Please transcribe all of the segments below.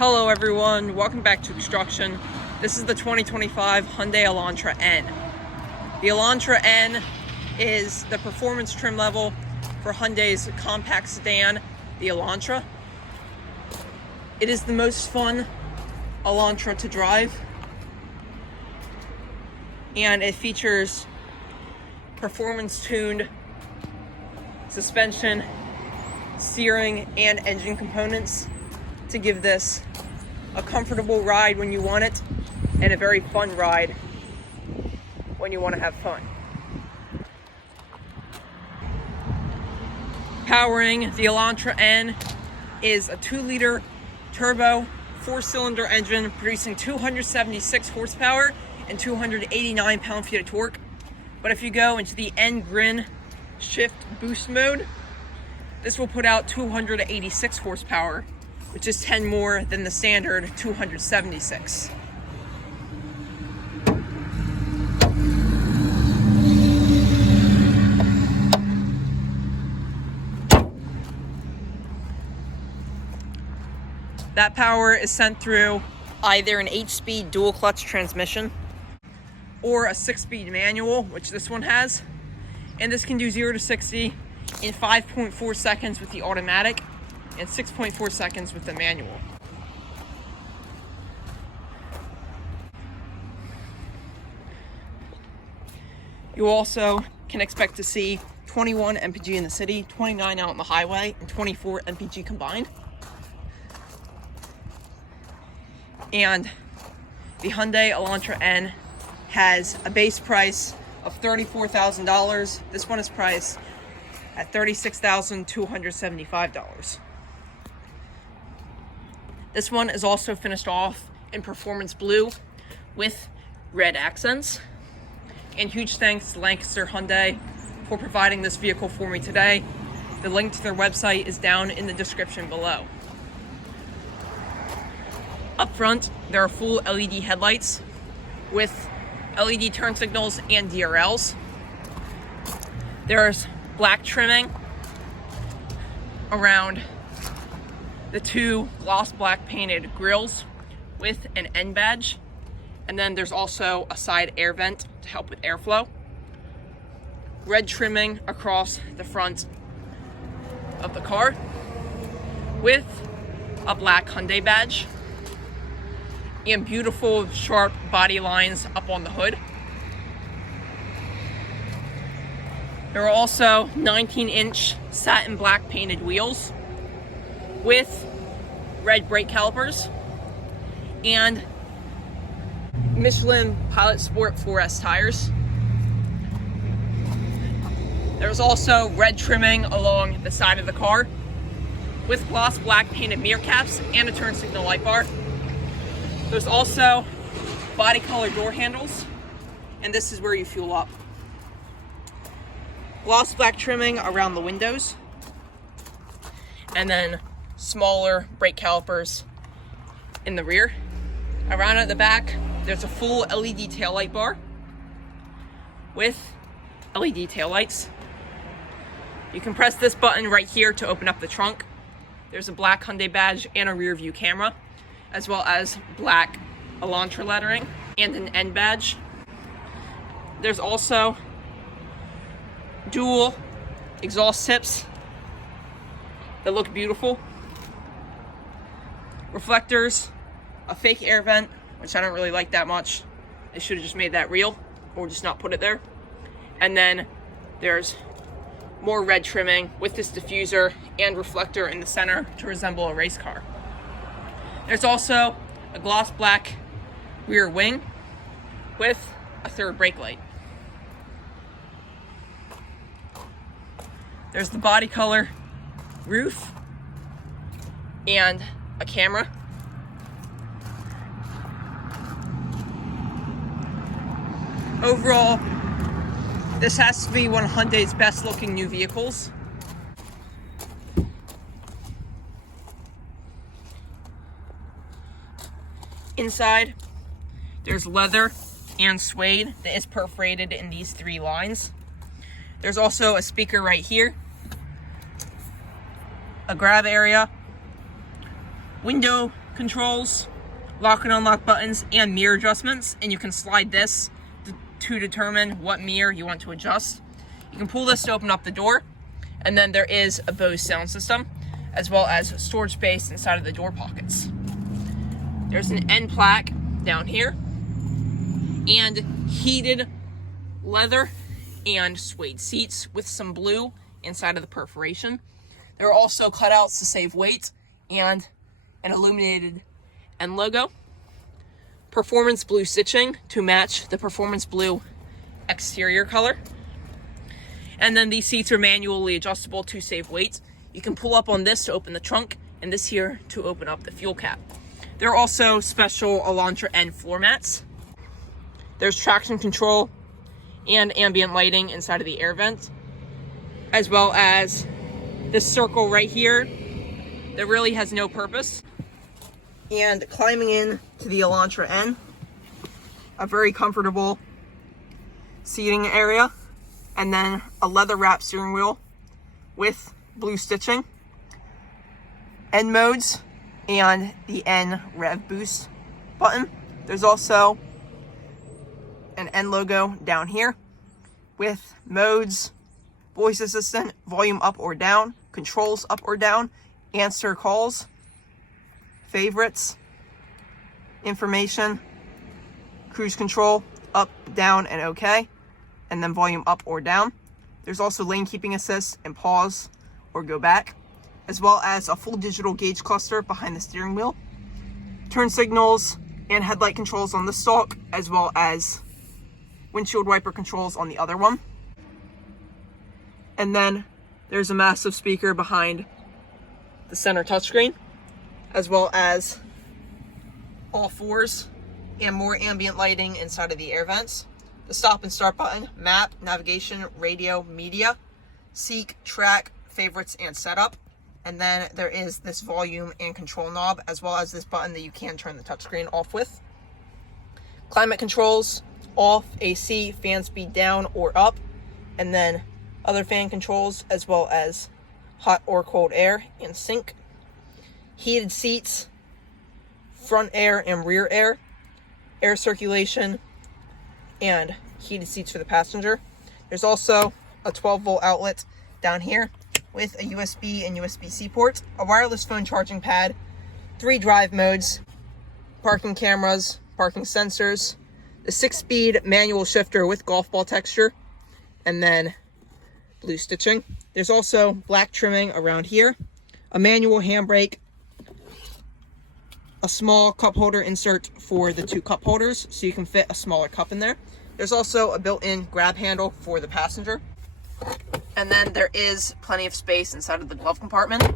Hello everyone, welcome back to X-STRUCTION. This is the 2025 Hyundai Elantra N. The Elantra N is the performance trim level for Hyundai's compact sedan, the Elantra. It is the most fun Elantra to drive, and it features performance-tuned suspension, steering, and engine components to give this a comfortable ride when you want it and a very fun ride when you want to have fun. Powering the Elantra N is a 2-liter turbo 4-cylinder engine producing 276 horsepower and 289 pound-feet of torque. But if you go into the N Grin Shift Boost mode, this will put out 286 horsepower, which is 10 more than the standard 276. That power is sent through either an 8-speed dual clutch transmission or a 6-speed manual, which this one has. And this can do 0 to 60 in 5.4 seconds with the automatic and 6.4 seconds with the manual. You also can expect to see 21 mpg in the city, 29 out on the highway, and 24 mpg combined. And the Hyundai Elantra N has a base price of $34,000. This one is priced at $36,275. This one is also finished off in performance blue with red accents. And huge thanks to Lancaster Hyundai for providing this vehicle for me today. The link to their website is down in the description below. Up front, there are full LED headlights with LED turn signals and DRLs. There's black trimming around the 2 gloss black painted grills with an N badge. And then there's also a side air vent to help with airflow. Red trimming across the front of the car with a black Hyundai badge and beautiful sharp body lines up on the hood. There are also 19-inch satin black painted wheels with red brake calipers and Michelin Pilot Sport 4S tires. There's also red trimming along the side of the car with gloss black painted mirror caps and a turn signal light bar. There's also body color door handles, and this is where you fuel up. Gloss black trimming around the windows, and then smaller brake calipers in the rear. Around at the back, there's a full LED taillight bar with LED taillights. You can press this button right here to open up the trunk. There's a black Hyundai badge and a rear view camera, as well as black Elantra lettering and an N badge. There's also dual exhaust tips that look beautiful. Reflectors, a fake air vent, which I don't really like that much. They should have just made that real or just not put it there. And then there's more red trimming with this diffuser and reflector in the center to resemble a race car. There's also a gloss black rear wing with a 3rd brake light. There's the body color roof and a camera. Overall, this has to be one of Hyundai's best looking new vehicles. Inside, there's leather and suede that is perforated in these 3 lines. There's also a speaker right here, a grab area, window controls, lock and unlock buttons, and mirror adjustments. And you can slide this to determine what mirror you want to adjust. You can pull this to open up the door. And then there is a Bose sound system, as well as storage space inside of the door pockets. There's an N plaque down here, and heated leather and suede seats with some blue inside of the perforation. There are also cutouts to save weight and an illuminated N logo. Performance blue stitching to match the performance blue exterior color. And then these seats are manually adjustable to save weight. You can pull up on this to open the trunk, and this here to open up the fuel cap. There are also special Elantra N floor mats. There's traction control and ambient lighting inside of the air vent, as well as this circle right here that really has no purpose. And climbing in to the Elantra N, a very comfortable seating area, and then a leather wrap steering wheel with blue stitching, N modes, and the N rev boost button. There's also an N logo down here with modes, voice assistant, volume up or down, controls up or down, answer calls, favorites, information, cruise control, up, down, and OK, and then volume up or down. There's also lane keeping assist and pause or go back, as well as a full digital gauge cluster behind the steering wheel, turn signals and headlight controls on the stalk, as well as windshield wiper controls on the other one. And then there's a massive speaker behind the center touchscreen, as well as all fours and more ambient lighting inside of the air vents. The stop and start button, map, navigation, radio, media, seek, track, favorites, and setup. And then there is this volume and control knob, as well as this button that you can turn the touchscreen off with. Climate controls, off, AC, fan speed down or up, and then other fan controls, as well as hot or cold air and sync. Heated seats, front air and rear air, air circulation, and heated seats for the passenger. There's also a 12-volt outlet down here with a USB and USB-C port, a wireless phone charging pad, 3 drive modes, parking cameras, parking sensors, the 6-speed manual shifter with golf ball texture, and then blue stitching. There's also black trimming around here, a manual handbrake, a small cup holder insert for the 2 cup holders so you can fit a smaller cup in there. There's also a built-in grab handle for the passenger. And then there is plenty of space inside of the glove compartment.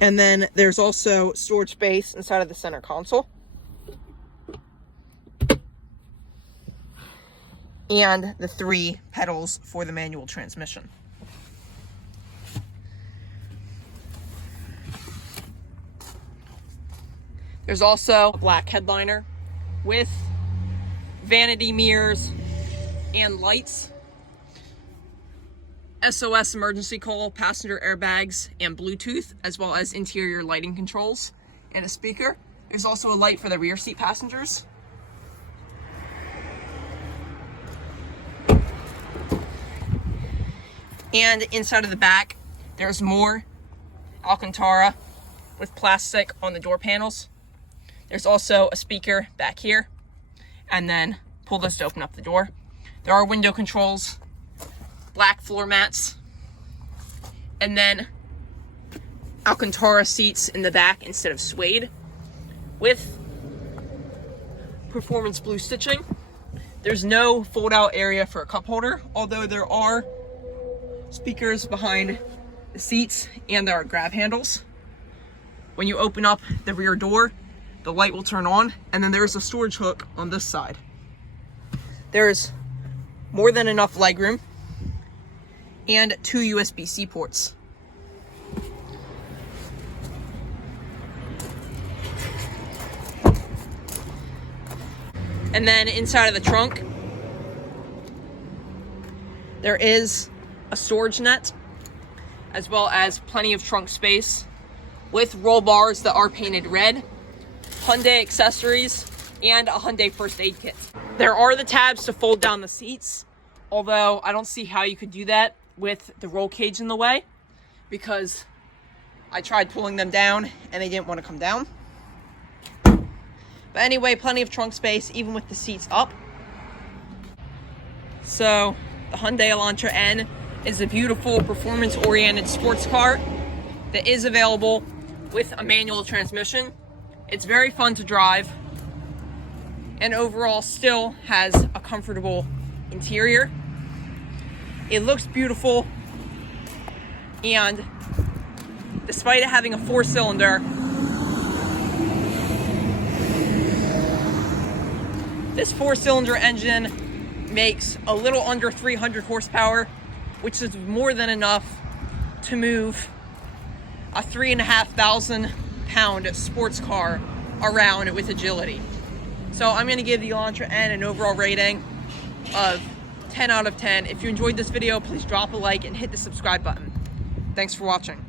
And then there's also storage space inside of the center console. And the 3 pedals for the manual transmission. There's also a black headliner with vanity mirrors and lights, SOS emergency call, passenger airbags, and Bluetooth, as well as interior lighting controls and a speaker. There's also a light for the rear seat passengers. And inside of the back, there's more Alcantara with plastic on the door panels. There's also a speaker back here, and then pull this to open up the door. There are window controls, black floor mats, and then Alcantara seats in the back instead of suede with performance blue stitching. There's no fold out area for a cup holder, although there are speakers behind the seats and there are grab handles. When you open up the rear door, the light will turn on, and then there's a storage hook on this side. There's more than enough legroom and 2 USB-C ports. And then inside of the trunk, there is a storage net, as well as plenty of trunk space with roll bars that are painted red, Hyundai accessories, and a Hyundai first aid kit. There are the tabs to fold down the seats, although I don't see how you could do that with the roll cage in the way, because I tried pulling them down and they didn't want to come down. But anyway, plenty of trunk space, even with the seats up. So, the Hyundai Elantra N is a beautiful performance-oriented sports car that is available with a manual transmission. It's very fun to drive, and overall still has a comfortable interior. It looks beautiful, and despite it having a 4-cylinder, this 4-cylinder engine makes a little under 300 horsepower, which is more than enough to move a 3,500 pound sports car around with agility. So I'm going to give the Elantra N an overall rating of 10 out of 10. If you enjoyed this video, please drop a like and hit the subscribe button. Thanks for watching.